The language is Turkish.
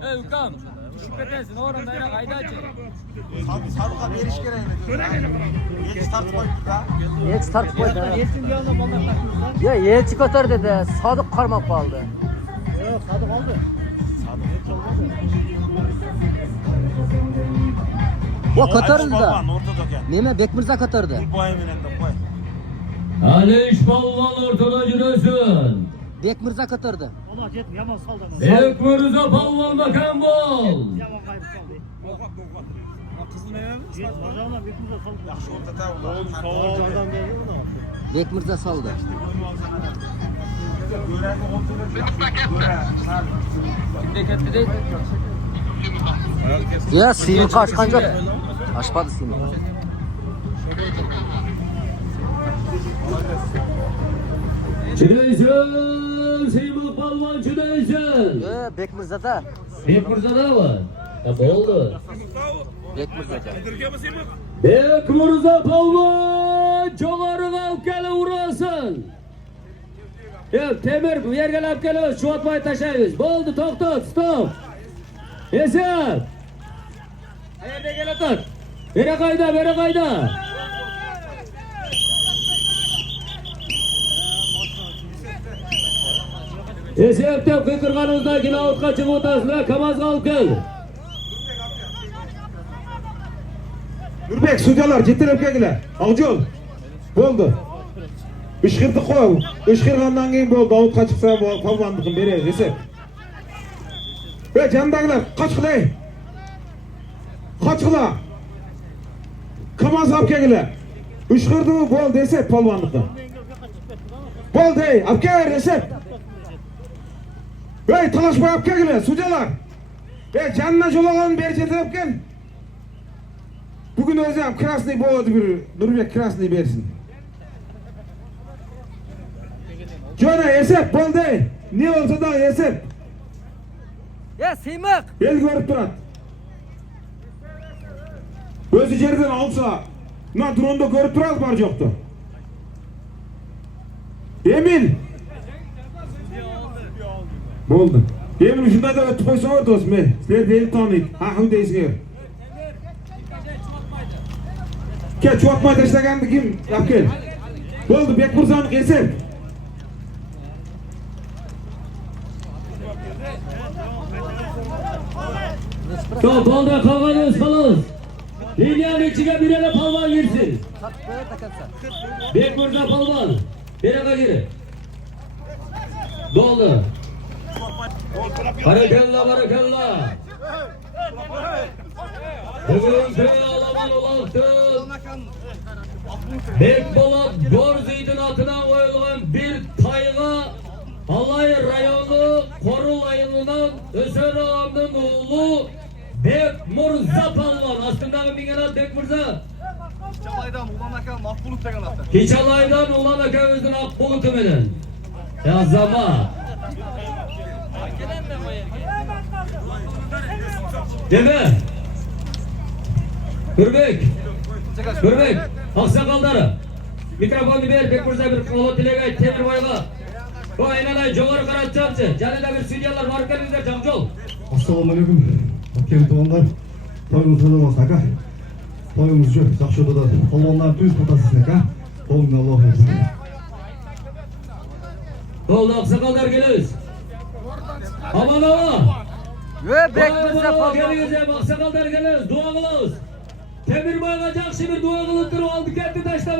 Ukam, düşüp ketensin. Oğlum bayrak ayda açın. Sarıqa beriş kerak edi. Yet start qo'yibdi da. Yet start qo'ydi. Yetsin bir anda ballar takıyorlar. Ya yetchi ko'tar dedi. Sodiq qarmab qoldi. Yo'q, Sodiq oldi. O ko'tarildi. O'rtada ekan. Nima Bekmirza ko'tardi? Boy bilan da qo'y. Alish Polvon o'rtada yursin. Bekmirza ko'tardi. Ona ketdi, yomon soldi. Bekmirza Polvon bakan bo'l. Yomon qayib qoldi. Qizini ham Marjona Bekmirza soldi. yaxshi o'rtada ular. Marjona berdi uni. Bekmirza soldi. Kimga ketdi deydi? Ya siymiq ochgan yo'q. Ochmadi siymiq. Chidaysan, Seymour Polvon chidaysan. Bekmirzada. Bekmirzadami? Bo'ldi. Bekmirzada. Bekmirza Polvon jo'g'ariga olib kelib urasin. Temir bu yerga olib kelib, shu otmay tashlaymiz. Bo'ldi, to'xtat, stop. Esep. Qayerga kelasan? Bera qayda, bera qayda. Esep deb qiqirganingizdan keyin outga chiqib o'tasizlar, kamazga olib kel. Nurbek, sudyalar, yetirib kelinglar. Oqjol. Bo'ldi. Ishqirni qo'y. Ishqirgandan keyin bo'ldi. Outga chiqsa, polvonlikni beradi, esep. Ey, jandagilar, qochqilar. Qochqilar. Kamaz olib kelinglar. Ishqirdimi bo'ldi, esep polvonlikni. Bo'ldi, olib kel, esep. Ey, talashmay olib kelinglar, sudyalar. Ey, janna jo'lag'on beri yetirib kel. Bugün o'zi ham krasniy bo'ladi bir Nurbek krasniy bersin. Jo'na esep bo'ldi. Ne olsa da esep. Ya siymiq. El ko'rib turadi. O'zi yerdan olsa, na dronda ko'rib turadi bar yo'qda. Emil. Bo'ldi. Emil shunday da o'tib qo'ysa do'stmi? Sizlar deyil tanıyık. Ha, deysizlar. Kel, çuvatmay tashlaganni kim? Yap kel. Bo'ldi, Bekmirzani esep. Çok oldu, kavganız falan. Dünyanın içine bir ele polvon girsin. Bekmirza polvon. Beraga giri. Doldu. Barakalla, barakalla. Bugün köy alaman olaktın. Bekbolat Gorzi'nin atına koyulgan bir tayga Alay rayonu Korul ayınından Ösör ağamdın oğlu Bekmirza polvon. Aslındağı bir genel Bekmirza. Kichalaydan Ulan aka Maqbulut degan ati. Kichalaydan Ulan aka özünün Akbulutu menen. Yazama. Deme. Gürbek. Gürbek. Aksakalları. Mikrofonu ver. Bekmirza bir kolu dilegay Temir Boyga. Bu aynalay joğarı karatacakçı. Canıda bir sünyalar var kendinize Camcol. Assalomualaikum. Akem to'g'onlar. To'yimiz bo'lmas aka. To'yimiz shu yaxshi o'tadi. Polvonlar to'y qotasiz aka. To'yni Alloh olsun. Oldu aksakallar geliyoruz. Aman aman. Ve Bekmirza polvon. Geliyoruz ya aksakallar geliyoruz. Dua kılıyoruz. Temir Boyga jakşı bir dua kılıp durup aldı kendi taşla